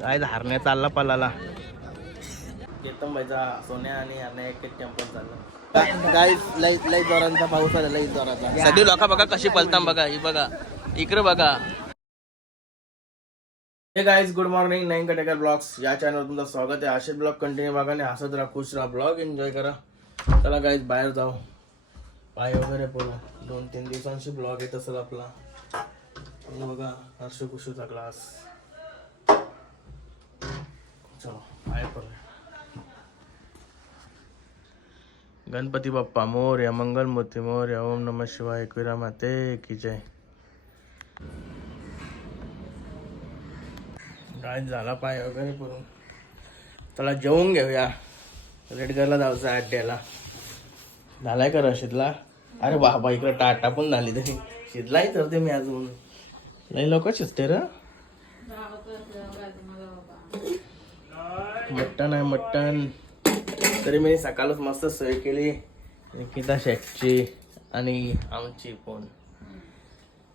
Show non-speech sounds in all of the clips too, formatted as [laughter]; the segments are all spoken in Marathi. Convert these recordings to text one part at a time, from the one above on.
काय धारण्या चालला पलाला. केतन भाईचा सोन्या आणि अण्णा एक टेम्पल चाललं. काय लई लई जोरांचा पाऊस आला लई जोराचा. सगळी लोक बघा कशी पलताम बघा ही बघा. इकडे बघा. Hey guys good morning Nain Katekar blogs या चॅनलवर तुमचं स्वागत आहे. असे ब्लॉग कंटिन्यू बघा आणि हसत राहा खुश राहा. ब्लॉग एन्जॉय करा. चला गाईज बाहेर जाऊ. पाय वगैरे पडू. दोन तीन दिवसांशी ब्लॉग येत असेल आपला. बघा हर्षू कुशूचा क्लास चलो आहे पडूया गणपती बाप्पा मोर्या मंगलमूर्ती मोर्या ओम नम शिवाय एकविरा माते की जय। काय झाला पाय वगैरे करून। त्याला जेवून घेऊया। रेडगरला जायचं अड्ड्याला। झालाय का रशीदला अरे बाबा इकडे टाटा पण झाली तरी. शिदलाही तर ते मी अजून. लई लोक शिजते र? मटण आहे मटण. तरी मी सकाळच मस्त सोय केली. निकिता शेटची आणि आमची पण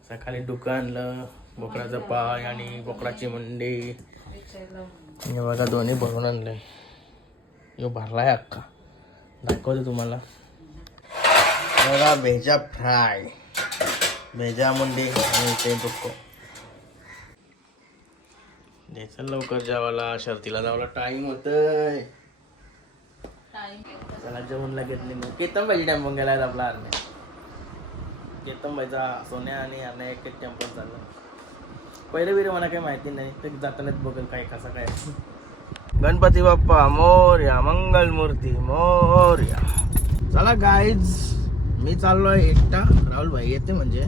सकाळी दुकानलं बोकडाचं पाय आणि बोकडाची मंडी. हे बघा दोन्ही भरून आणले यो भरलाय अख्खा. दाखवते तुम्हाला. बघा भेजा फ्राय. भेजा मंडी आणि ते दुखो द्यायचं. लवकर जेवायला शर्तीला जावला टाइम होत त्याला जेवण लागत नाही मग. केतन भाई टेम्पो गेलाय आपला आरने केतन भाईचा सोन्या आणि आरने एक टेम्पो चाललं पहिले बिरे मला काही माहिती नाही. ते जातानाच बघेल काय कसं काय. गणपती बाप्पा मोर्या मंगल मूर्ती मोर्या. चला गाईज मी चाललोय एकटा. राहुल भाई येते म्हणजे.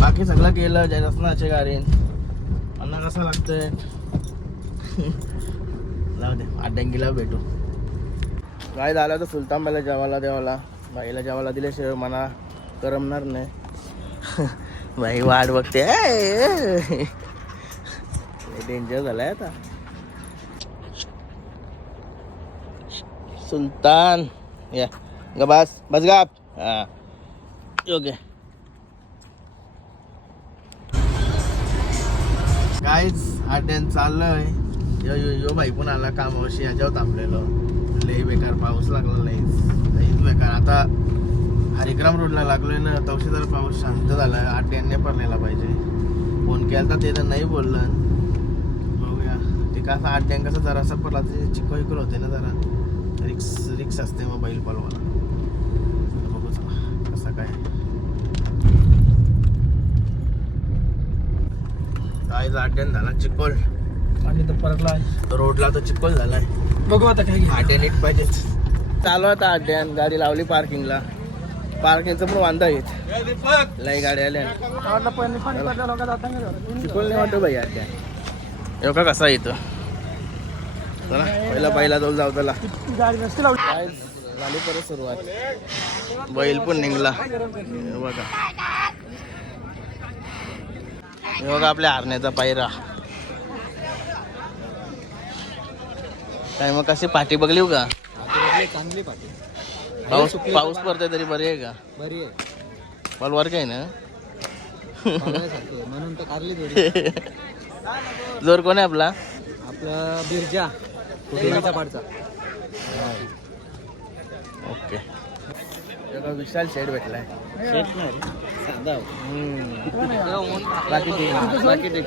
बाकी सगळं केलं जयरसनाचे गाडीन अन्ना कसं लागतंय? [laughs] जाऊ दे आड्यांगीला भेटू. काय झालं तर सुलतान बाईला जेवायला देवाला. बाईला जेवायला दिल्याशिवाय मला करमणार नाही. [laughs] बाई वाट बघते. डेंजर झालाय आता. सुलतान या. ग बस बस गाप. हां. योग्य. काहीच आड्यान चाललंय. यो यो यो पण आला कामावशी याच्यावर थांबलेलो. लई बेकार पाऊस लागला लई लईच बेकार. आता हरिग्राम रोडला लागलोय ना तवशीदार पाऊस शांत झालाय आड्यांनी पडलेला पाहिजे. फोन केला तर ते तर नाही बोललं. बघूया. ते कसं आठ डॅन कसं जरा असं पडला ते चिको इकडं होते ना जरा. रिक्स रिक्स असते मग बैल पलवाला बघू चला कसं काय. काय आड्यान झाला चिकोल आणि तर परतला. रोडला तर चिकोल झालाय. बघू आता काय आड्या नीट पाहिजे चालू आता आड्यान गाडी लावली पार्किंगला. पार्किंगचं पण वांदा येत लई गाडी आल्या चिकोल नाही वाटत बाई आड्या येऊ का कसा येतो चला पहिला बैला जाऊ जाऊ त्याला. झाली परत सुरुवात? बैल पण निघला. हे बघा. हे बघा आपल्या हरण्याचा पायरा. काय मग कशी पाठी बघली का? चांगली पाठी. पाऊस पाऊस पडतोय तरी बरी आहे का? बरी आहे. बलवार काय ना? म्हणून तर कारली थोडी [laughs] जोर कोण आहे आपला? आपलं बिरजा देवीचा पाडचा. ओके. विशाल शेड भेटलाय. बाकी ते बाकी ते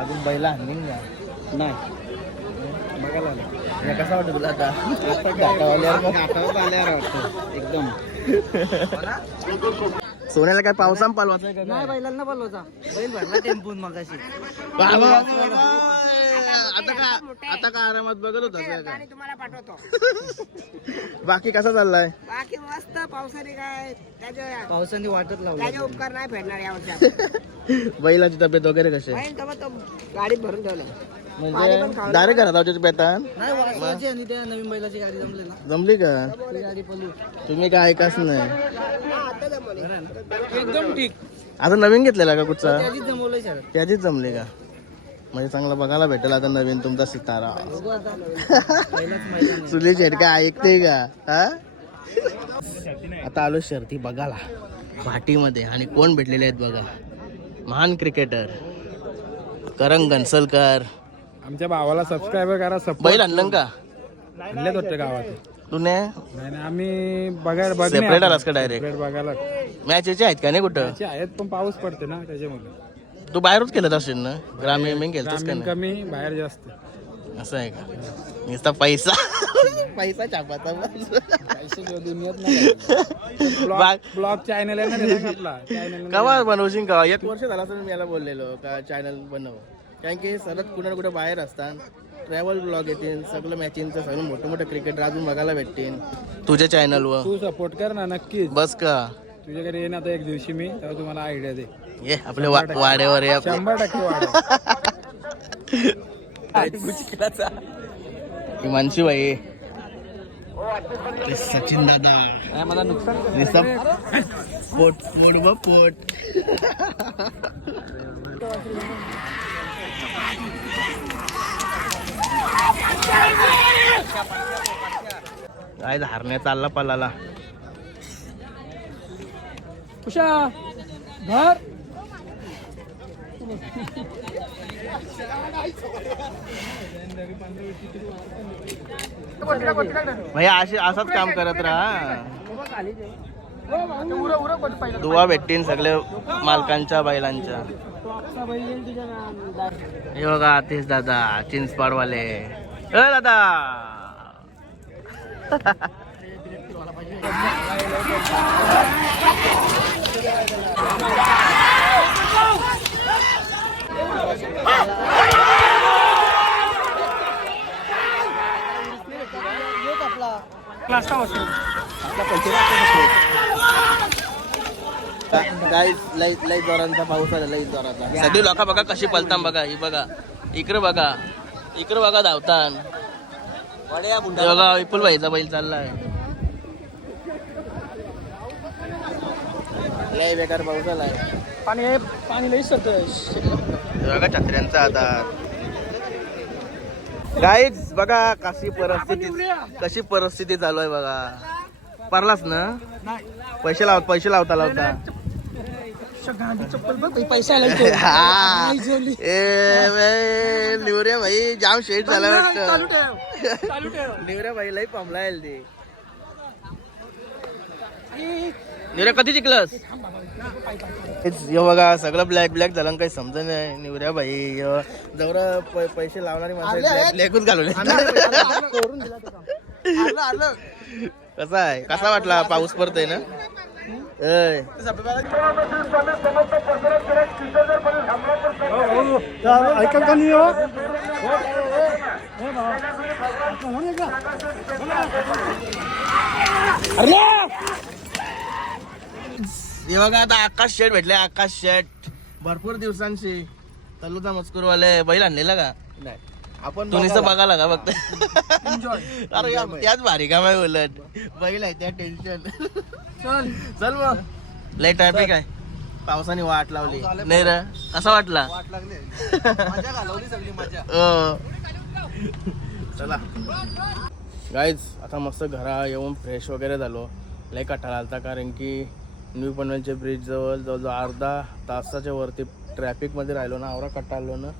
अजून बैला का नाही. बघायला आलं. कसा वाटत तुला आता? आता घाटावाल्यावर बघ. घाटावर आल्यावर वाटतं एकदम. सोन्याला काय पावसाम का नाही बैलांना बोलवता बैल भरला टेम्पून मगाशी. बाबा! आता का आता का आरामात बघत होता तुम्हाला पाठवतो. बाकी कसा चाललाय? बाकी मस्त पावसाने काय? त्याच्या पावसाने वाटत लावलं. त्याचे उपकार नाही फेडणार या वर्षी [laughs] बैलाची तब्येत वगैरे कशी आहे? पाहिजे तेव्हा तो गाडीत भरून ठेवलं म्हणजे डायरेक्ट घरात आवच्याची बेतान नाही वासराची आणि त्या नवीन बैलाची गाडी जमली ना. जमली का? ती गाडी पलू. तुम्ही काय ऐकाच नाही. एकदम ठीक. आता नवीन घेतलेला का कुठचा? त्याचीच जमवलंय सर त्याचीच जमली का? म्हणजे चांगलं बघायला भेटेल आता नवीन तुमचा सितारा. [laughs] आहे. सुली शेटका ऐकते का? हा? आता आलो शर्ती बघायला. भाटीमध्ये आणि कोण भेटलेले आहेत बघा. महान क्रिकेटर करंग घनसलकर. आमच्या भावाला सबस्क्राईबर करा सपोर्ट बैल आणलं का? आणलेत वाटतं गावात. तू ने नाही नाही आम्ही बघायला बघणे सेपरेट. आलास का डायरेक्ट Separate बघायला मॅचेचे आहेत का नाही कुठं? त्याचे आहेत पण पाऊस पडते ना त्याच्यामुळे. तू बाहेरच केलं असेल ना? ग्रामीण मी गेलतोस का ग्रामीण नाही? कमी बाहेर जास्त. असं आहे का? नुसता पैसा. पैसा छापाचा ब्लॉग चॅनल आहे ना त्याचा आपला चॅनल कवा बनवशील का एक वर्ष झाला असेल मी याला बोललेलो का चॅनल बनव. कारण की सरत कुठे ना कुठे बाहेर असतात. ट्रॅव्हल ब्लॉग येतील सगळं मॅचिंगचं सगळं मोठे मोठे क्रिकेटर अजून बघायला भेटतील. तुझ्या चॅनलवर तू सपोर्ट कर ना नक्कीच. बस का? तुझ्याकडे येईन आता एक दिवशी मी तेव्हा तुम्हाला आयडिया दे. ये आपल्या वा- वाड्यावर ये आपल्या. शंभर टक्के हिमांशी भाई. ते सचिन दादा. मला नुकसान निसा पोट पोट बा पोट. [laughs] काय धारण्या चालला पलाला. उषा घर भैया असे असंच काम करत राहा. दुवा भेटतील सगळे मालकांच्या बैलांच्या. हे बघा तेच दादा चिंचपाडवाले ए दादा! [laughs] लई लई जोरांचा पाऊस आला लई जोराचा. सगळी लोक बघा कशी पलतान बघा ही बघा. इकडे बघा. इकडे बघा धावतान. हे बघा विपुल भाईचा बैल चाललाय. लय बेकार पाऊस आलाय. पाणी पाणी लई सरतोय हे बघा छत्र्यांचा आधार. गाईच बघा कशी परिस्थिती कशी परिस्थिती चालू आहे बघा. पारलास ना? पैसे लाव पैसे लावता लावता. पैसा [laughs] हा. ए बे, निवऱ्या भाई जाम शेट झाला वाटत. निवऱ्या भाई लई पमला ते निवऱ्या कधी जिंकलस? हे बघा सगळं ब्लॅक ब्लॅक झालं काही समज नाही. निवऱ्या भाई जवळ पैसे लावणारी माणसं ब्लॅकच घालवले. [laughs] कसा आहे? कसा वाटला? पाऊस पडतोय ना. ऐकल का नाही बघा आता आकाश शेट भेटले आकाश शेट भरपूर दिवसांशी. तलुदा मजकूरवाले बैल आणलेला का? नाही. आपण तू नुसतं बघायला का फक्त? [laughs] अरे या- त्याच भारी काम आहे उलट? बैल आहे त्या टेन्शन चल. चल मग. लय ट्रॅफिक आहे. पावसाने वाट लावली. नाही रे कसा वाटला? वाट लागले. [laughs] मजा घालवली सगळी मजा. अ. चला. गाईज आता मस्त घरा येऊन फ्रेश वगैरे झालो. लय कठाळा आलता कारण की न्यू पनवेलच्या ब्रिज जवळ जवळजवळ अर्धा तासाच्या वरती ट्रॅफिकमध्ये राहिलो ना आवरा कटाळलो ना.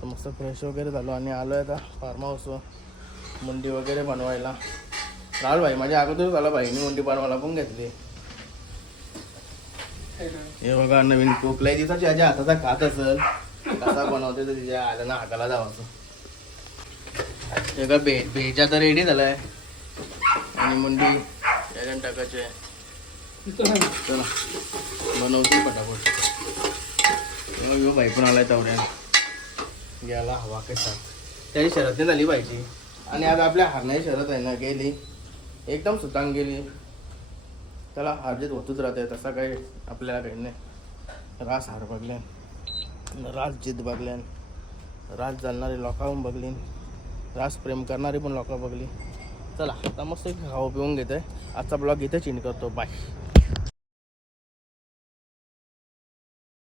तर मस्त फ्रेश वगैरे झालो आणि आलो आहे आता फार्म हाऊसवर मुंडी वगैरे बनवायला. राहुल भाई माझ्या अगोदर झाला भाईनी मुंडी बनवायला पण घेतली. हे बघा नवीन कुठल्याही दिवसाची आजी हाताचा खात असेल. कसा बनवते तर तिच्या आल्यानं हाताला जावाचं हे का बे बेचा तर रेडी झालाय. आणि मुंडी याच्यात आहे चला बनवते पटापट मग भाई पण आलाय तेवढ्या. गेला हवा कसा? त्याची शरद नाही झाली पाहिजे. आणि आज आपल्या हारण्याची शरद आहे ना गेली. एकदम सुतांग गेली. त्याला हारजीत होतच राहते तसा काही आपल्याला काही नाही. रास हार बघल्यान. रास जिद्द बघल्यान. रास जाणणारी लोकांहून बघलीन. रास प्रेम करणारी पण लोक बघली. चला आता मस्त खाऊ पिऊन घेते आजचा ब्लॉग इथे चिन करतो. बाय